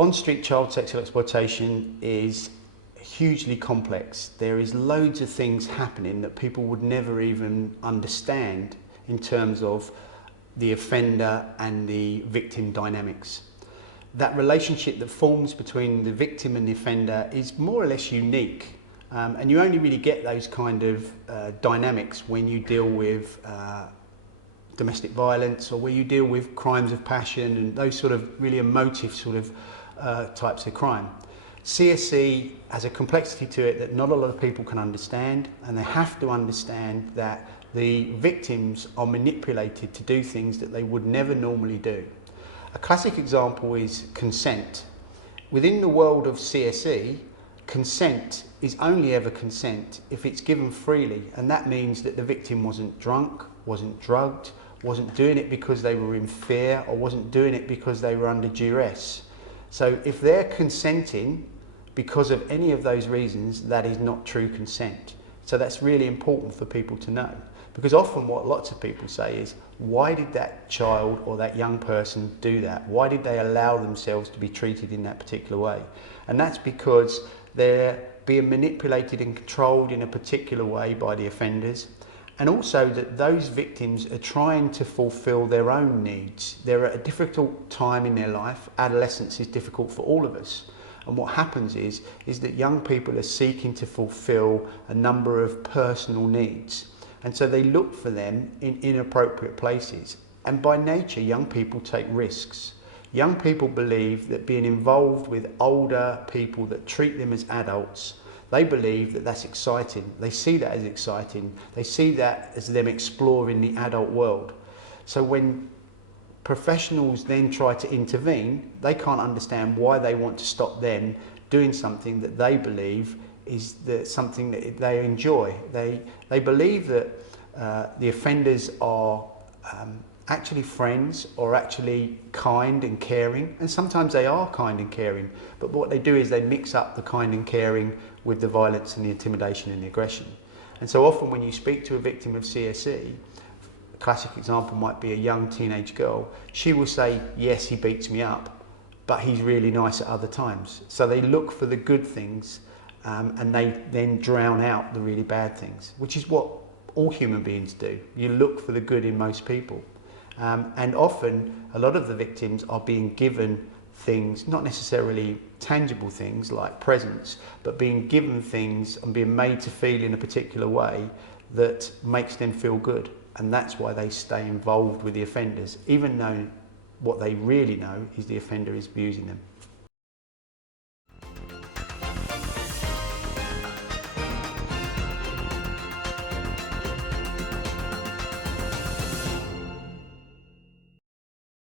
On Street Child Sexual Exploitation is hugely complex. There is loads of things happening that people would never even understand in terms of the offender and the victim dynamics. That relationship that forms between the victim and the offender is more or less unique, and you only really get those kind of dynamics when you deal with domestic violence, or where you deal with crimes of passion and those sort of really emotive sort of types of crime. CSE has a complexity to it that not a lot of people can understand, and they have to understand that the victims are manipulated to do things that they would never normally do. A classic example is consent. Within the world of CSE, consent is only ever consent if it's given freely, and that means that the victim wasn't drunk, wasn't drugged, wasn't doing it because they were in fear, or wasn't doing it because they were under duress. So if they're consenting because of any of those reasons, that is not true consent. So that's really important for people to know, because often what lots of people say is, why did that child or that young person do that? Why did they allow themselves to be treated in that particular way? And that's because they're being manipulated and controlled in a particular way by the offenders, and also that those victims are trying to fulfill their own needs. They're at a difficult time in their life. Adolescence is difficult for all of us. And what happens is that young people are seeking to fulfill a number of personal needs. And so they look for them in inappropriate places. And by nature, young people take risks. Young people believe that being involved with older people that treat them as adults, they believe that that's exciting. They see that as exciting. They see that as them exploring the adult world. So when professionals then try to intervene, they can't understand why they want to stop them doing something that they believe is something that they enjoy. They believe that the offenders are actually friends, or actually kind and caring, and sometimes they are kind and caring, but what they do is they mix up the kind and caring with the violence and the intimidation and the aggression. And so often when you speak to a victim of CSE, a classic example might be a young teenage girl, she will say, yes, he beats me up, but he's really nice at other times. So they look for the good things, and they then drown out the really bad things, which is what all human beings do. You look for the good in most people. And often a lot of the victims are being given things, not necessarily tangible things like presents, but being given things and being made to feel in a particular way that makes them feel good. And that's why they stay involved with the offenders, even though what they really know is the offender is abusing them.